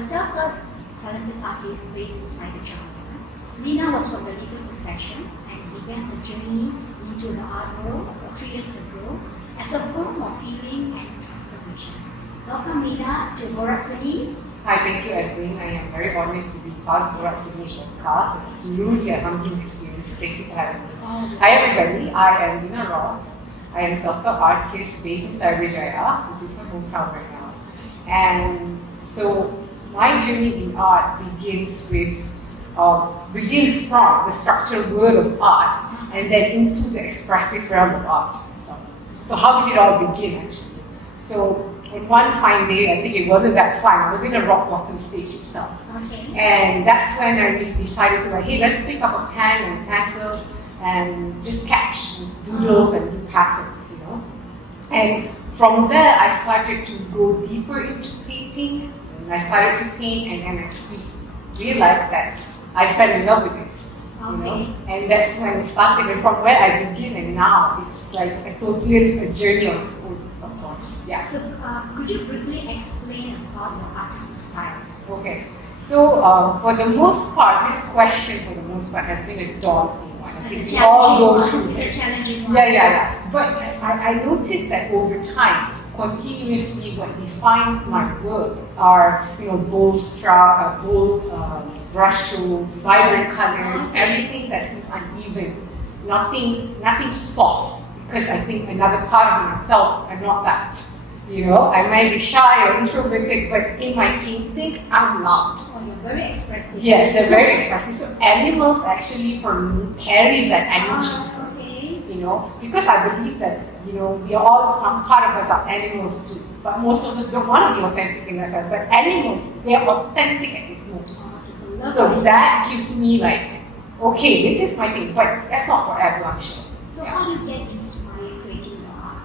a self-taught talented artist based in Cyberjaya. Lina was from the legal profession and began her journey into the art world 3 years ago as a form of healing and transformation. Welcome, Lina, to Borat. Hi, thank you, Adeline. I am very honored to be part of Borat podcast. It's truly a humbling experience. Thank you for having me. Hi, everybody. I am Lina Roz. I am a self-taught artist based in Cyberjaya, which is my hometown right now. And so my journey in art begins from the structural world of art and then into the expressive realm of art. So how did it all begin actually? So on one fine day, I think it wasn't that fun. I was in a rock bottom stage itself. Okay. And that's when I really decided to hey, let's pick up a pen and pencil and just sketch doodles and do patterns, And from there, I started to go deeper into painting. And I started to paint and I realized that I fell in love with it. And that's when it started. And from where I began and now, it's like a journey on its own, of course. Yeah. So could you briefly explain about your artistic style? Okay. So for the most part, this question has been a daunting one. I think we all go through it. It's a challenging one. Yeah. But I noticed that over time, continuously what defines my work are, bold brush strokes, vibrant colors, everything that seems uneven, nothing soft. Because I think another part of myself, I'm not that. I might be shy or introverted, but in my painting, I'm loud. Oh, you're very expressive. Yes, they're very expressive. So animals actually for me carries that energy. Because I believe that, we are all, some part of us are animals too. But most of us don't want to be authentic in that sense. But animals, they are authentic at its most. So that gives me okay, this is my thing, but that's not for everyone, sure. So how do you get inspired creating your art?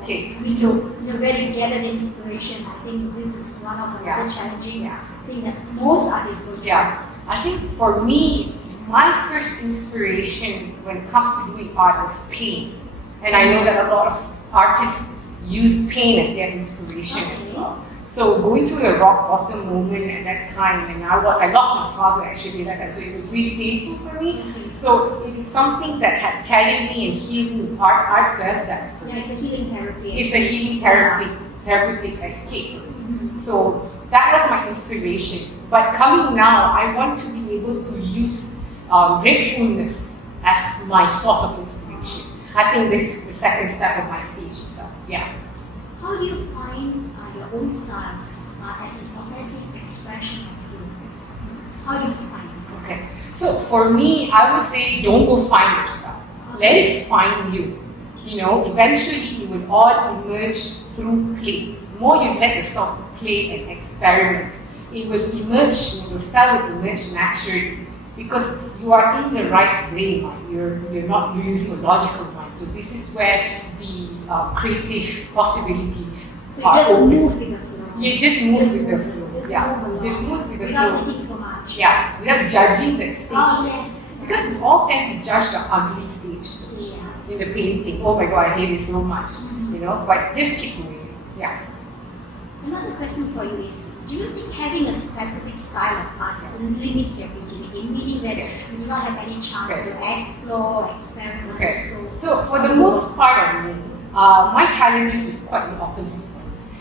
Okay. So where do you get an inspiration? I think this is one of the challenging thing that most artists go through. Yeah. I think for me, my first inspiration when it comes to doing art was pain. And I know that a lot of artists use pain as their inspiration as well. So going through a rock bottom moment at that time, and I lost my father actually at that time, so it was really painful for me. So it's something that had carried me and healed me. Art does that. It's a healing therapy. It's a healing therapeutic escape. So that was my inspiration. But coming now, I want to be able to use gratefulness as my source of inspiration. I think this is the second step of my stage. So yeah. How do you find your own style as an authentic expression of you? How do you find it? Okay. So for me, I would say don't go find your style. Let it find you. Eventually it will all emerge through play. The more you let yourself play and experiment, it will emerge, your style will emerge naturally because you are in the right brain mind. You're not using a logical mind. So this is where the creative possibility are open. Move with the flow. You just move with the flow. Just move with the flow. Without thinking so much. Yeah, without judging that stage. Oh, yes. Because we all tend to judge the ugly stage in the painting. Oh my God, I hate it so much. But just keep moving. Yeah. Another question for you is, do you think having a specific style of art limits your creativity, meaning that you do not have any chance to explore, experiment? Okay. So for the most part of me, my challenges is quite the opposite.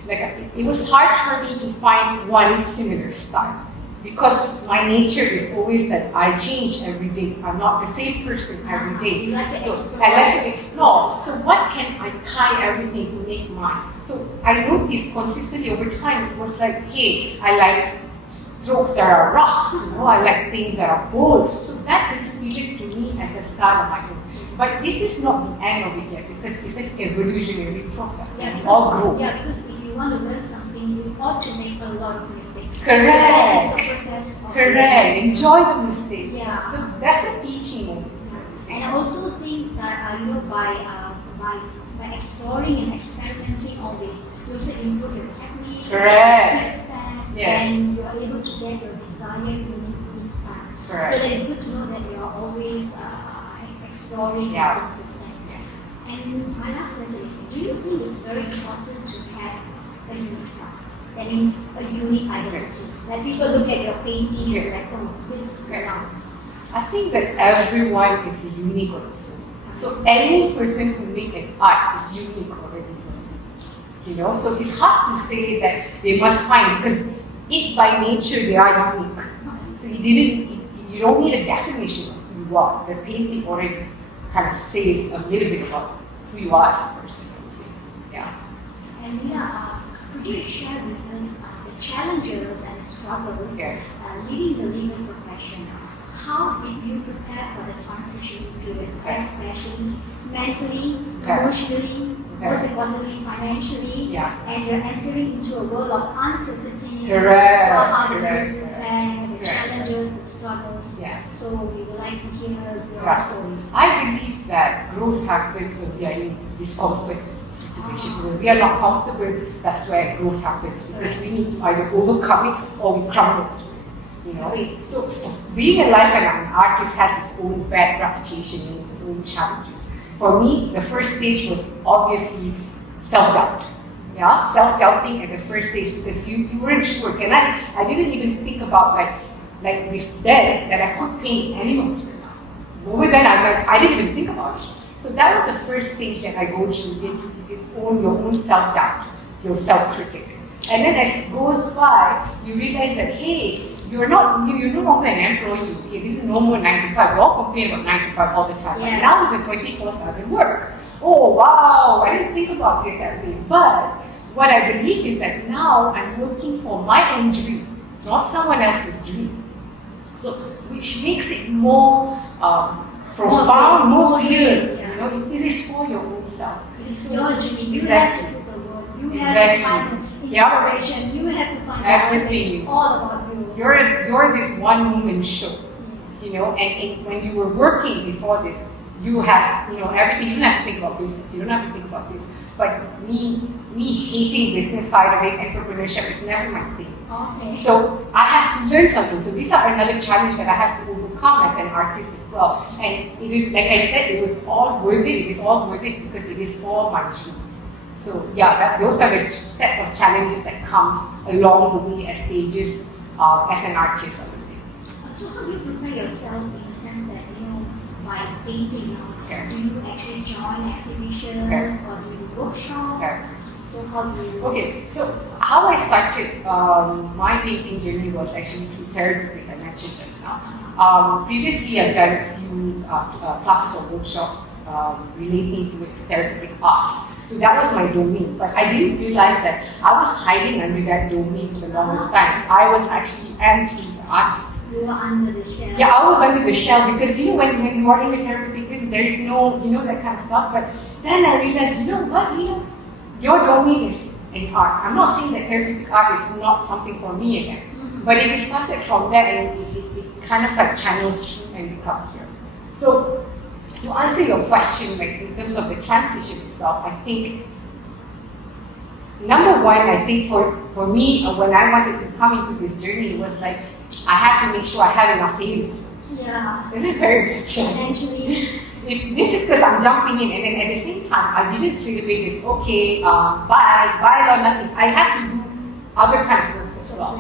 It was hard for me to find one similar style because my nature is always that I change every day. I'm not the same person every day. You like to explore. I like to explore. So what can I tie everything to make mine? So I noticed consistently over time, it was hey, I like strokes that are rough, I like things that are bold. So that constituted to me as a style of my own. But this is not the end of it yet because it's an evolutionary process. Yeah, we all grow. Yeah, because if you want to learn something, you ought to make a lot of mistakes. Correct. That is the process. Correct. Enjoy the mistakes. Yeah. So that's a teaching moment. And I also think that by exploring and experimenting all this, you also improve your technique, skill sets, and you are able to get your desired unique style. Correct. So that it's good to know that you are always exploring things like that. And my last question is, do you think it's very important to have a unique style? that means a unique identity. Like people look at your painting and like, oh, this is yours. I think that everyone is unique on its own. So any person who makes an art is unique already. You know, so it's hard to say that they must find, because by nature they are unique. So you don't need a definition of who you are. The painting already kind of says a little bit about who you are as a person, I would say. Yeah. And Lina, could you share with us the challenges and struggles leading the legal profession? How did you prepare for the transition period, especially mentally, emotionally, most importantly financially, and you're entering into a world of uncertainties. Correct. So how do you prepare the challenges, the struggles? So we would like to hear your story. I believe that growth happens when we are in discomfort situation. When we are not comfortable, that's where growth happens, because we need to either overcome it or we crumble through it. You know? So being alive and an artist has its own bad reputation and its own challenges. For me, the first stage was obviously self-doubt. Yeah, self-doubting at the first stage, because you weren't sure. I didn't even think about like with then that I could paint animals. Over then I didn't even think about it. So that was the first stage that I go through. It's your own self-doubt, your self-critic. And then as it goes by, you realize that, hey, you're no longer an employee. Okay, this is no more 9 to 5. We all complain about 9 to 5 all the time. Yes. Now it's a 24/7 work. Oh wow, I didn't think about this that way. But what I believe is that now I'm working for my own dream, not someone else's dream. So which makes it more profound, more real. You know, it is for your own self. It's your dream. You Exactly. have to put the work. You have to find inspiration. You have to find everything. It's all about you. You're this one woman show, you know, and when you were working before this, you have, you know, everything. You don't have to think about business. You don't have to think about this. But me hating business side of it, entrepreneurship is never my thing. Okay. So I have to learn something. So these are another challenge that I have to overcome as an artist as well. And like I said, it was all worth it. It is all worth it because it is all my dreams. So yeah, those are the sets of challenges that comes along the way as stages as an artist, I would say. So how do you prepare yourself in the sense that, you know, by painting, do you actually join exhibitions or do you do workshops? So how do you... Okay, so how I started my painting journey was actually through therapy, like I mentioned just now. Previously, I've done a few classes or workshops relating to its therapeutic arts. So that was my domain, but I didn't realize that I was hiding under that domain for the longest time. I was actually anti-artist. You were under the shell. Yeah, I was under the shell because, you know, when you are in the therapeutic business, there is no, you know, that kind of stuff. But then I realized, you know what, Lina? Your domain is in art. I'm not saying that therapeutic art is not something for me again, but it started from there and it kind of like channels through and become here. So to answer your question, like in terms of the transition itself, I think number one, I think for me, when I wanted to come into this journey, it was like I have to make sure I have enough savings. Yeah. This is very important. Financially. This is because I'm jumping in, and then at the same time, I didn't straight away just okay, buy or nothing. I have to do other kind of works as well.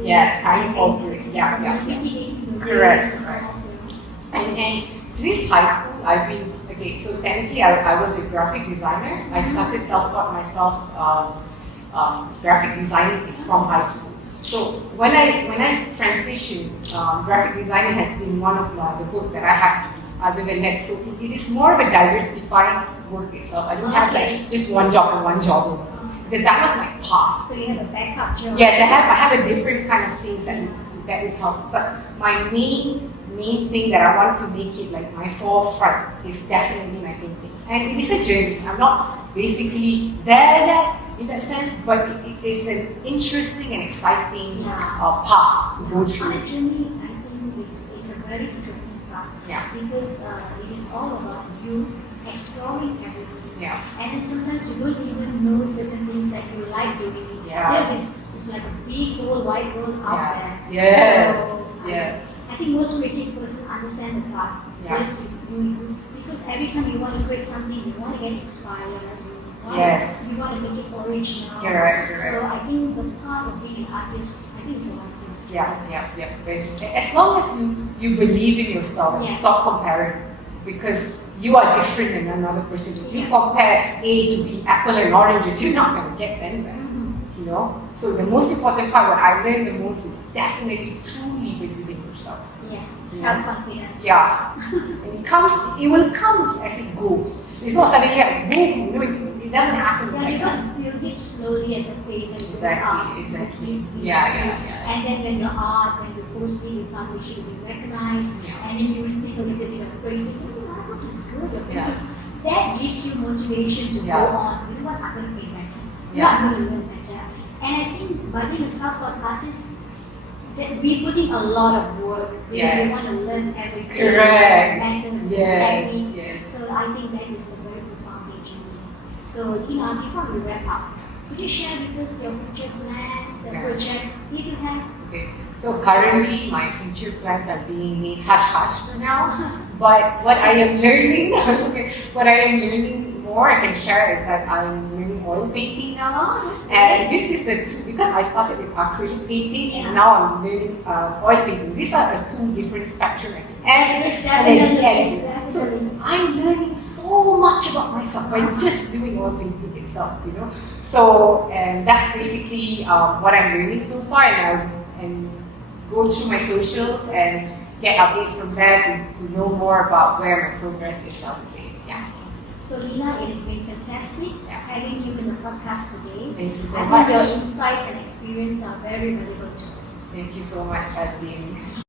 Yes, planning also. Yeah. Mitigating the Correct. And since high school, I've been okay. So technically, I was a graphic designer. I started self-taught myself graphic designing. It's from high school. So when I transitioned, graphic designing has been one of the book that I have to do. Other than that, so it is more of a diversified work itself. I don't have like just one job and one job because that was my past. So you have a backup job. Yes, I have a different kind of things that would help. But my main thing that I want to make it like my forefront is definitely my paintings. And it is a journey. I'm not basically there in that sense, but it is an interesting and exciting path to go through. My journey, I think it's a very interesting path. Yeah. Because it is all about you exploring everything. Yeah. And then sometimes you don't even know certain things that you like doing. Yeah. Yes, it's like a big whole wide world out there. Yes. So, yes. I think most creative person understand the path. Yeah. Because every time you want to create something, you want to get inspired, right? Yes. You want to make it original. Correct. So I think the part of being an artist, I think it's a one thing. as well. Yeah. As long as you believe in yourself and Yes. stop comparing, because you are different than another person. If you compare A to B, apple and oranges, you're not going to get anywhere. Mhm. You know. So the most important part, what I learned the most, is definitely truly believing in yourself. Yes, Yeah. self-confidence. Yeah, and it will come as it goes. It's not suddenly like boom. You know, it doesn't happen Yeah, like you that. got to build it slowly as a pace and it goes Exactly, up. exactly. You Yeah. And then when your art, when you post it, you publish it, you be recognized, Yeah. and then you receive a little bit of praise. And, oh, my work is good, you're Yeah. beautiful. That gives you motivation to Yeah. go on. You know what? I'm going to be better. You know, Yeah. I'm going to learn better. And I think by being a self-taught artist, that we put in a lot of work because we Yes. want to learn everything, Correct. methods, Yes, techniques. yes. So I think that is a very profound journey. So, Lina, before we wrap up, could you share with us your future plans and Okay. projects if you have? Okay. So currently, my future plans are being made hush hush for now. But what I am learning, what I am learning more, I can share is that I'm learning oil painting now. Oh, that's great. And this is because I started with acrylic painting Yeah. and now I'm learning oil painting. These are two different spectrums. Yes, And then definitely. ends. So I'm learning so much about myself by just doing oil painting itself, you know. So and that's basically what I'm learning so far, and go through my socials and get updates from there to know more about where my progress is. I would say, yeah. So, Lina, it has been fantastic Yeah. having you in the podcast today. Thank you so I much. think your insights and experience are very valuable to us. Thank you so much, Adeline.